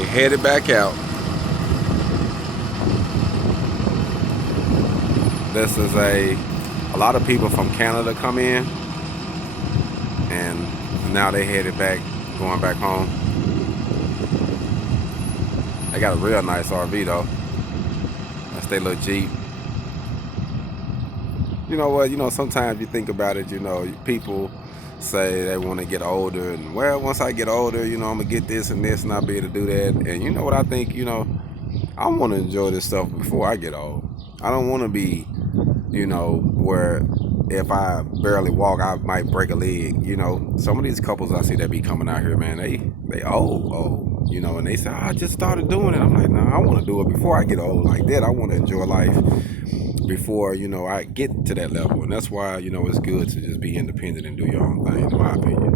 They headed back out. This is a lot of people from Canada come in, and now they headed back, going back home. They got a real nice RV though. That's their little Jeep. You know what? You know, sometimes you think about it. You know, people say they want to get older, and well, once I get older, you know, I'm gonna get this and this, and I'll be able to do that. And you know what I think? You know, I want to enjoy this stuff before I get old. I don't want to be, you know, where if I barely walk, I might break a leg. You know, some of these couples I see that be coming out here, man, they old, you know, and they say, oh, I just started doing it. I'm like, no, I want to do it before I get old like that. I want to enjoy life before, you know, I get to that level. And that's why, you know, it's good to just be independent and do your own thing, in my opinion.